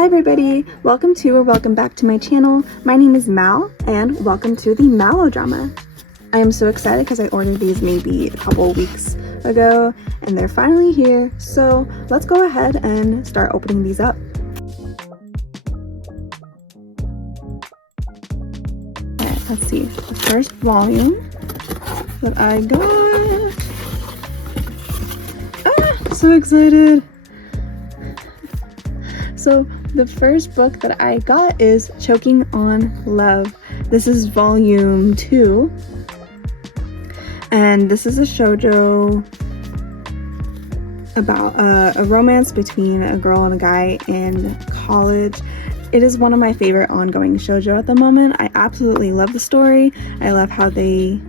Hi everybody, welcome to or welcome back to my channel. My name is Mal and welcome to the malodrama. I am so excited because I ordered these maybe a couple weeks ago and they're finally here. So let's go ahead and start opening these up. Alright, let's see. The first volume that I got. So excited. So the first book that I got is Choking on Love. This is volume 2. And this is a shoujo about a romance between a girl and a guy in college. It is one of my favorite ongoing shoujo at the moment. I absolutely love the story. I love how they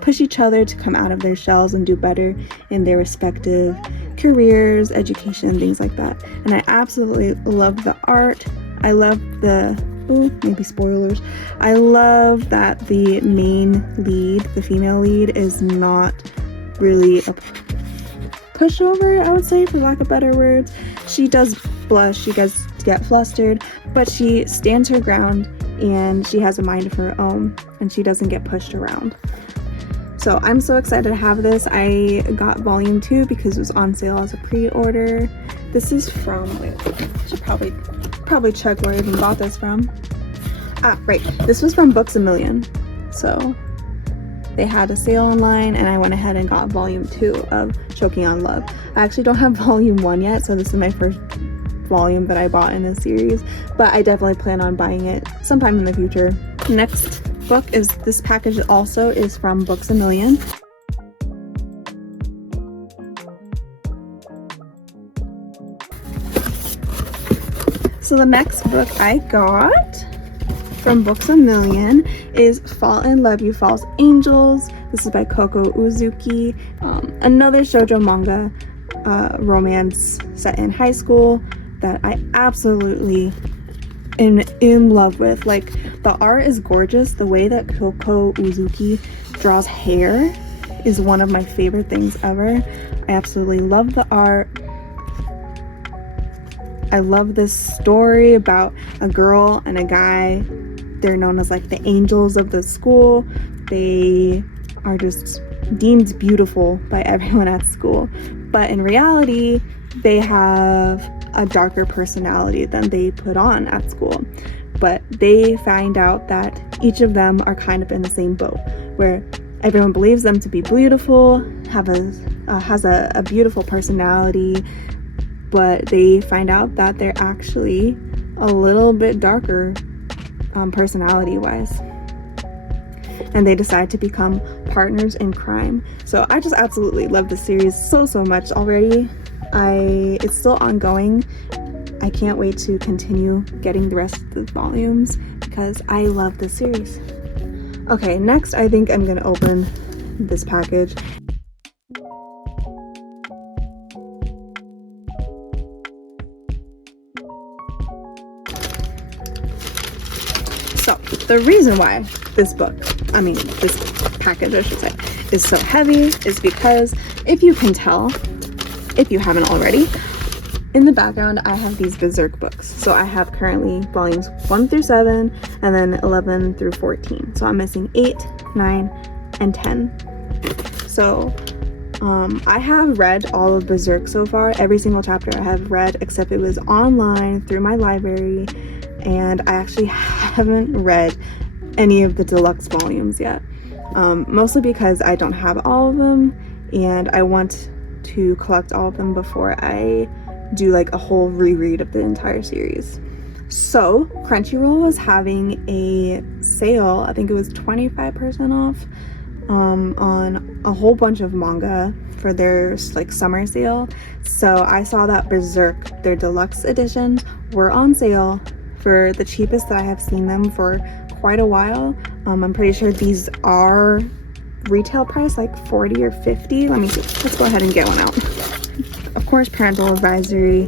push each other to come out of their shells and do better in their respective careers, education, things like that. And I absolutely love the art. I love the, maybe spoilers. I love that the main lead, the female lead, is not really a pushover, I would say, for lack of better words. She does blush, she does get flustered, but she stands her ground and she has a mind of her own and she doesn't get pushed around. So I'm so excited to have this. I got volume 2 because it was on sale as a pre-order. This is from, I should probably check where I even bought this from. Right, this was from Books A Million. So they had a sale online and I went ahead and got volume 2 of Choking on Love. I actually don't have volume 1 yet, so this is my first volume that I bought in this series, but I definitely plan on buying it sometime in the future. Next book is, this package also is from Books A Million. So the next book I got from Books A Million is Fall in Love You False Angels. This is by Koko Uzuki, another shoujo manga romance set in high school that I absolutely am in love with. Like, the art is gorgeous. The way that Koko Uzuki draws hair is one of my favorite things ever. I absolutely love the art. I love this story about a girl and a guy. They're known as like the angels of the school. They are just deemed beautiful by everyone at school, but in reality they have a darker personality than they put on at school. But they find out that each of them are kind of in the same boat, where everyone believes them to be beautiful, has a beautiful personality, but they find out that they're actually a little bit darker personality wise, and they decide to become partners in crime. So I just absolutely love the series so much already. It's still ongoing. I can't wait to continue getting the rest of the volumes because I love this series. Okay, next I think I'm gonna open this package. So the reason why this package I should say, is so heavy is because, if you can tell, if you haven't already, in the background I have these Berserk books. So I have currently volumes 1 through 7 and then 11 through 14. So I'm missing 8, 9, and 10. So I have read all of Berserk so far. Every single chapter I have read, except it was online through my library, and I actually haven't read any of the deluxe volumes yet. Mostly because I don't have all of them and I want to collect all of them before I do like a whole reread of the entire series. So Crunchyroll was having a sale, I think it was 25% off on a whole bunch of manga for their like summer sale. So I saw that Berserk, their deluxe editions, were on sale for the cheapest that I have seen them for quite a while. I'm pretty sure these are retail price like 40 or 50. Let me see. Let's go ahead and get one out. Of course, parental advisory.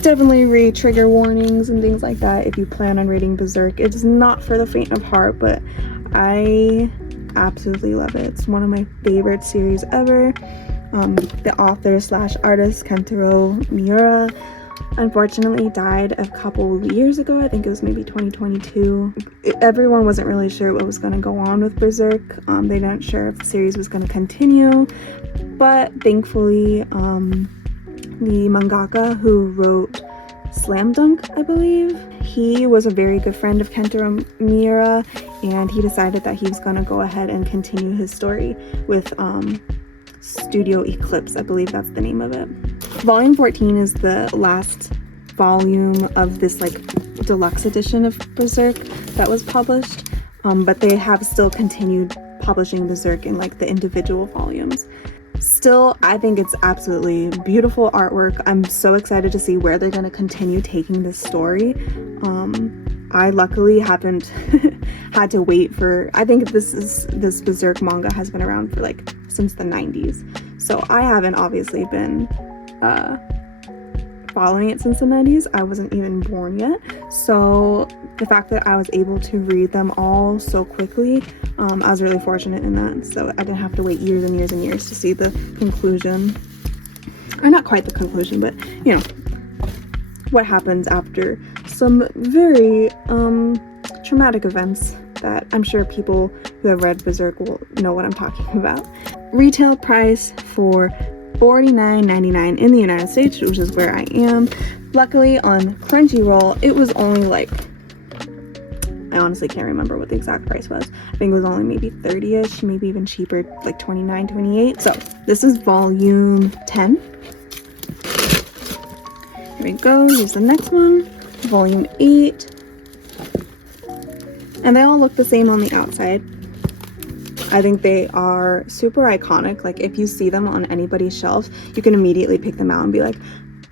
Definitely read trigger warnings and things like that if you plan on reading Berserk. It's not for the faint of heart, but I absolutely love it. It's one of my favorite series ever. The author slash artist Kentaro Miura unfortunately died a couple years ago. I think it was maybe 2022. Everyone wasn't really sure what was going to go on with Berserk. They weren't sure if the series was going to continue, but thankfully the mangaka who wrote Slam Dunk, I believe, he was a very good friend of Kentaro Miura, and he decided that he was going to go ahead and continue his story with Studio Eclipse. I believe that's the name of it. Volume 14 is the last volume of this like deluxe edition of Berserk that was published, but they have still continued publishing Berserk in like the individual volumes. Still, I think it's absolutely beautiful artwork. I'm so excited to see where they're going to continue taking this story. I luckily haven't had to wait for, I think this Berserk manga has been around for like since the 90s. So I haven't obviously been following it since the 90s. I wasn't even born yet. So the fact that I was able to read them all so quickly, I was really fortunate in that. So I didn't have to wait years and years and years to see the conclusion. Or not quite the conclusion, but you know, what happens after some very traumatic events that I'm sure people who have read Berserk will know what I'm talking about. Retail price for $49.99 in the United States, which is where I am. Luckily on Crunchyroll, it was only like, I honestly can't remember what the exact price was. I think it was only maybe 30-ish, maybe even cheaper, like 29, 28. So this is volume 10. Here we go, here's the next one, volume 8. And they all look the same on the outside. I think they are super iconic. Like if you see them on anybody's shelf, you can immediately pick them out and be like,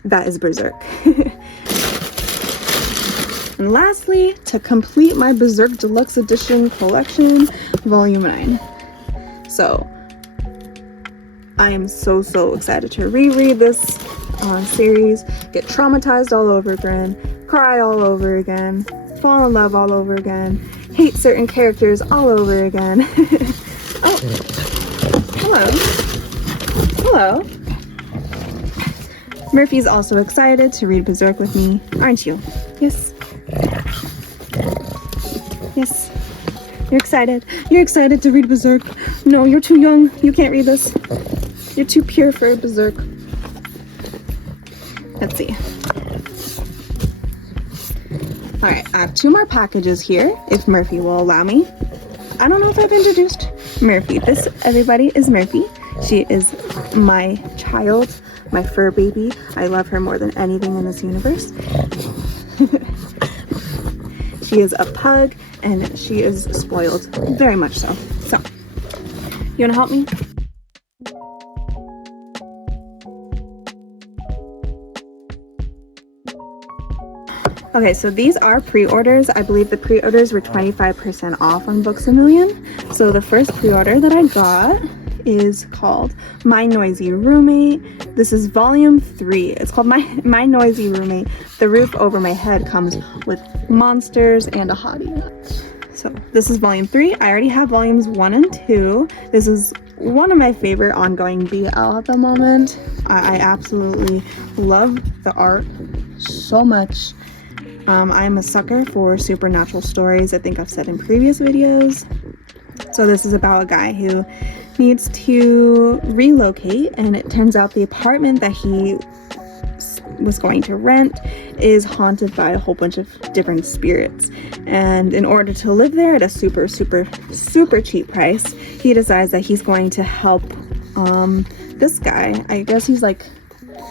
that is Berserk. And lastly, to complete my Berserk Deluxe Edition collection, volume 9. So I am so excited to reread this series, get traumatized all over again, cry all over again, fall in love all over again, hate certain characters all over again. Oh, hello. Murphy's also excited to read Berserk with me, aren't you? Yes. Yes. You're excited. You're excited to read Berserk. No, you're too young. You can't read this. You're too pure for Berserk. Let's see. Alright, I have 2 more packages here, if Murphy will allow me. I don't know if I've introduced Murphy. This, everybody, is Murphy. She is my child, my fur baby. I love her more than anything in this universe. She is a pug, and she is spoiled, very much so. So, you wanna help me? Okay, so these are pre-orders. I believe the pre-orders were 25% off on Books A Million. So the first pre-order that I got is called My Noisy Roommate. This is volume 3. It's called My Noisy Roommate. The roof over my head comes with monsters and a hottie. So this is volume 3. I already have volumes 1 and 2. This is one of my favorite ongoing BL at the moment. I absolutely love the art so much. I'm a sucker for supernatural stories. I think I've said in previous videos. So this is about a guy who needs to relocate, and it turns out the apartment that he was going to rent is haunted by a whole bunch of different spirits. And in order to live there at a super cheap price, he decides that he's going to help this guy. I guess he's like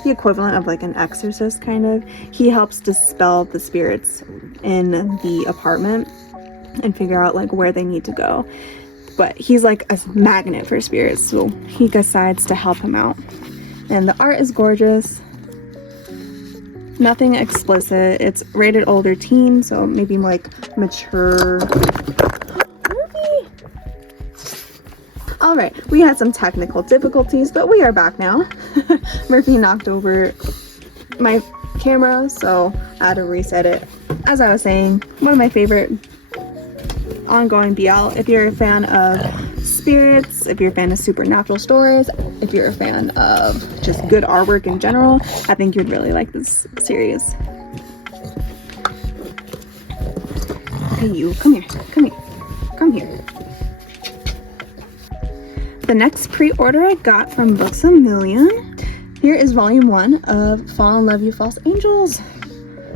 the equivalent of like an exorcist kind of. He helps dispel the spirits in the apartment and figure out like where they need to go. But he's like a magnet for spirits, so he decides to help him out. And the art is gorgeous. Nothing explicit. It's rated older teen, so maybe like mature. Alright, we had some technical difficulties, but we are back now. Murphy knocked over my camera, so I had to reset it. As I was saying, one of my favorite ongoing BL. If you're a fan of spirits, if you're a fan of supernatural stories, if you're a fan of just good artwork in general, I think you'd really like this series. Hey, you, come here, come here, come here. The next pre-order I got from Books A Million. Here is volume 1 of Fall in Love You False Angels.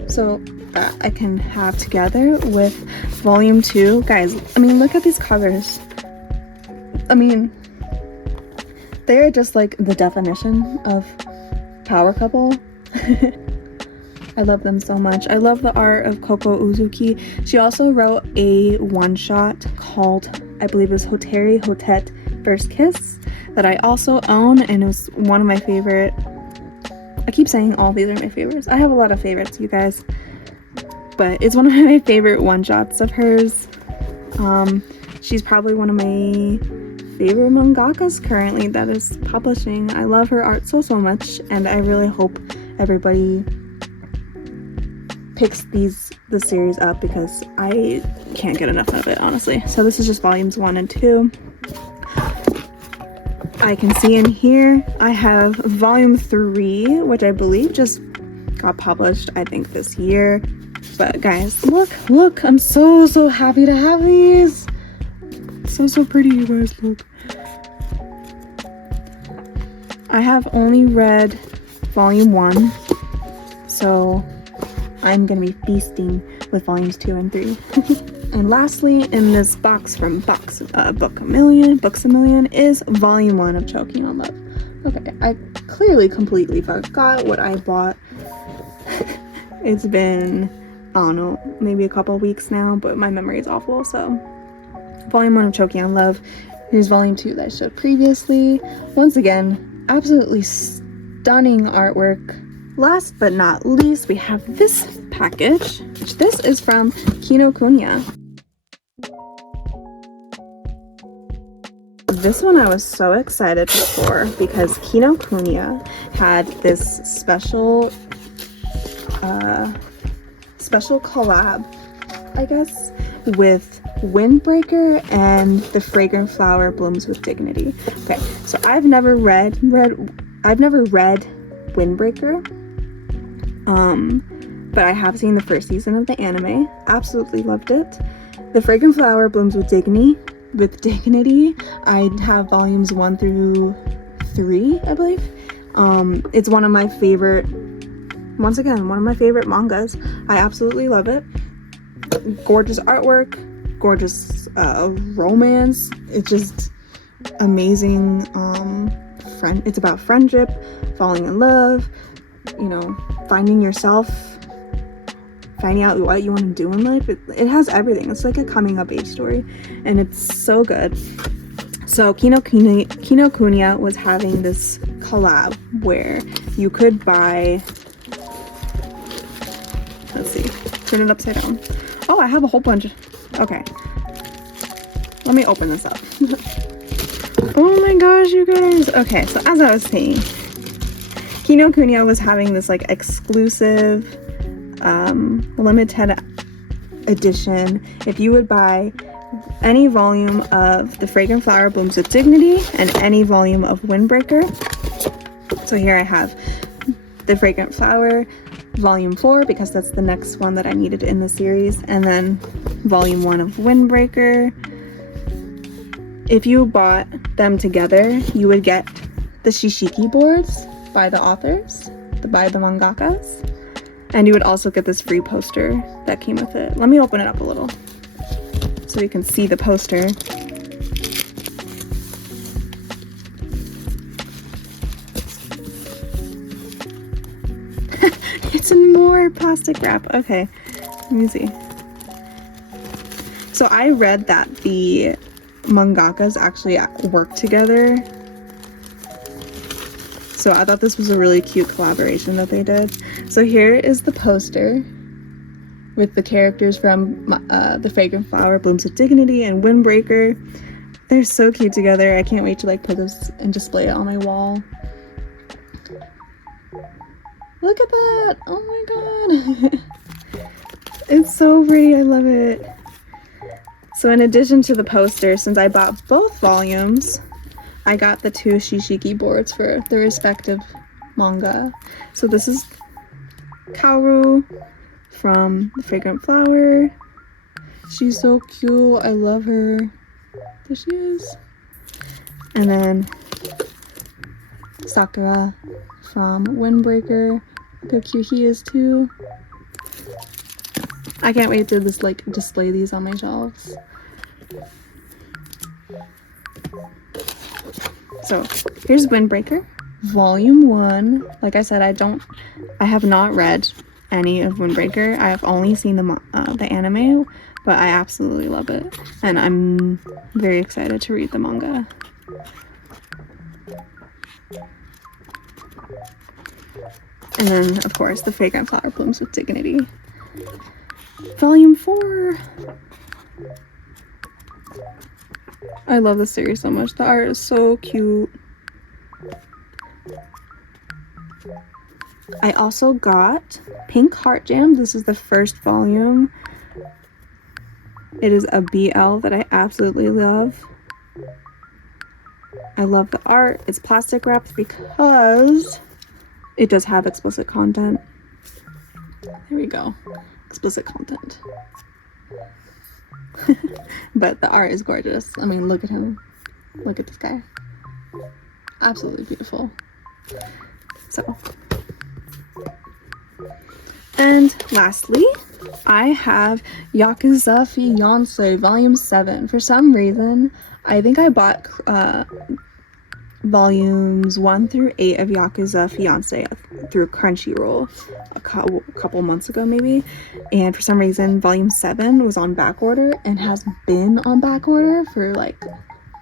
So that I can have together with volume 2. Guys, I mean, look at these covers. I mean, they're just like the definition of power couple. I love them so much. I love the art of Koko Uzuki. She also wrote a one-shot called, I believe it was Hoteri Hotet First Kiss, that I also own, and it was one of my favorite. I keep saying all these are my favorites. I have a lot of favorites, you guys, but it's one of my favorite one-shots of hers. She's probably one of my favorite mangakas currently that is publishing. I love her art so much, and I really hope everybody picks the series up because I can't get enough of it, honestly. So this is just volumes 1 and 2. I can see in here I have volume 3, which I believe just got published, I think, this year. But guys, look, I'm so happy to have these. So pretty, you guys, look. I have only read volume 1, so I'm gonna be feasting with volumes 2 and 3. And lastly, in this box from Books A Million is volume 1 of Choking on Love. Okay, I clearly completely forgot what I bought. It's been, I don't know, maybe a couple weeks now, but my memory is awful. So volume 1 of Choking on Love. Here's volume 2 that I showed previously. Once again, absolutely stunning artwork. Last but not least, we have this package, which this is from Kinokuniya. This one I was so excited for because Kinokuniya had this special collab, I guess, with Windbreaker and the Fragrant Flower Blooms with Dignity. Okay, so I've never read Windbreaker, but I have seen the first season of the anime. Absolutely loved it. The Fragrant Flower Blooms with Dignity, I have volumes 1 through 3, I believe. It's one of my favorite, once again, one of my favorite mangas. I absolutely love it. Gorgeous artwork, gorgeous romance. It's just amazing. It's about friendship, falling in love, you know, finding yourself, finding out what you want to do in life. It has everything. It's like a coming of age story, and it's so good. So Kinokuniya was having this collab where you could buy, let's see, turn it upside down. Oh, I have a whole bunch. Okay, let me open this up. Oh my gosh, you guys. Okay, so as I was saying, Kinokuniya was having this like exclusive limited edition. If you would buy any volume of The Fragrant Flower Blooms with Dignity and any volume of Windbreaker. So here I have The Fragrant Flower volume 4 because that's the next one that I needed in the series, and then volume 1 of Windbreaker. If you bought them together, you would get the shishiki boards by the authors, by the mangakas, and you would also get this free poster that came with it. Let me open it up a little so you can see the poster. It's in more plastic wrap. Okay, let me see. So I read that the mangakas actually work together, so I thought this was a really cute collaboration that they did. So here is the poster with the characters from The Fragrant Flower Blooms with Dignity and Windbreaker. They're so cute together. I can't wait to like put this and display it on my wall. Look at that! Oh my god! It's so pretty. I love it. So in addition to the poster, since I bought both volumes, I got the 2 shishiki boards for the respective manga. So this is Kaoru from the Fragrant Flower. She's so cute. I love her. There she is. And then Sakura from Windbreaker. Look how cute he is too. I can't wait to just like display these on my shelves. So here's Windbreaker, Volume 1. Like I said, I have not read any of Windbreaker. I have only seen the anime, but I absolutely love it, and I'm very excited to read the manga. And then, of course, the Fragrant Flower Blooms with Dignity. Volume 4. I love this series so much. The art is so cute. I also got Pink Heart Jam. This is the first volume. It is a BL that I absolutely love. I love the art. It's plastic wrapped because it does have explicit content. There we go. Explicit content. But the art is gorgeous. I mean, look at him. Look at this guy. Absolutely beautiful. So. And lastly, I have Yakuza Fiance Volume 7. For some reason, I think I bought volumes 1 through 8 of Yakuza Fiance through Crunchyroll a couple months ago maybe, and for some reason volume 7 was on back order and has been on back order for like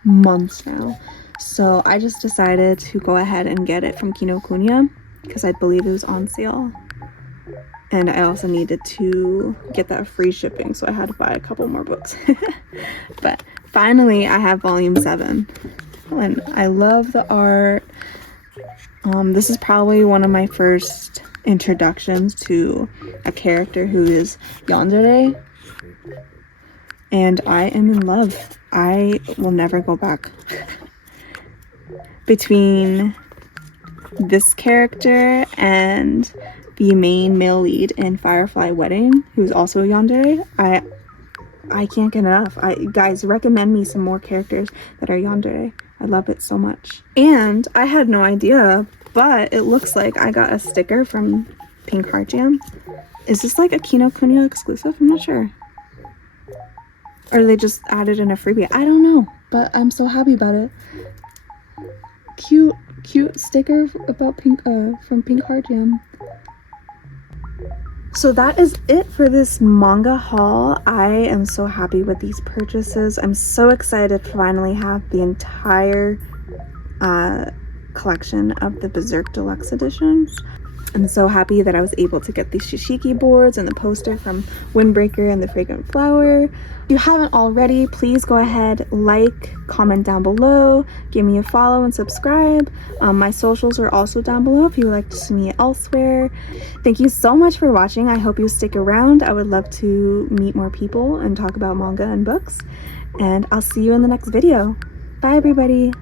months now. So I just decided to go ahead and get it from Kinokuniya because I believe it was on sale, and I also needed to get that free shipping, so I had to buy a couple more books. But finally I have volume 7. And I love the art. This is probably one of my first introductions to a character who is yandere, and I am in love. I will never go back. Between this character and the main male lead in Firefly Wedding, who's also a yandere, I can't get enough. Guys, recommend me some more characters that are yandere. I love it so much. And I had no idea, but it looks like I got a sticker from Pink Heart Jam. Is this like a Kinokuniya exclusive? I'm not sure. Or they just added in a freebie. I don't know, but I'm so happy about it. Cute sticker about from Pink Heart Jam. So that is it for this manga haul. I am so happy with these purchases. I'm so excited to finally have the entire collection of the Berserk Deluxe editions. I'm so happy that I was able to get these shishiki boards and the poster from Windbreaker and the Fragrant Flower. If you haven't already, please go ahead, like, comment down below, give me a follow and subscribe. My socials are also down below if you would like to see me elsewhere. Thank you so much for watching. I hope you stick around. I would love to meet more people and talk about manga and books. And I'll see you in the next video. Bye, everybody.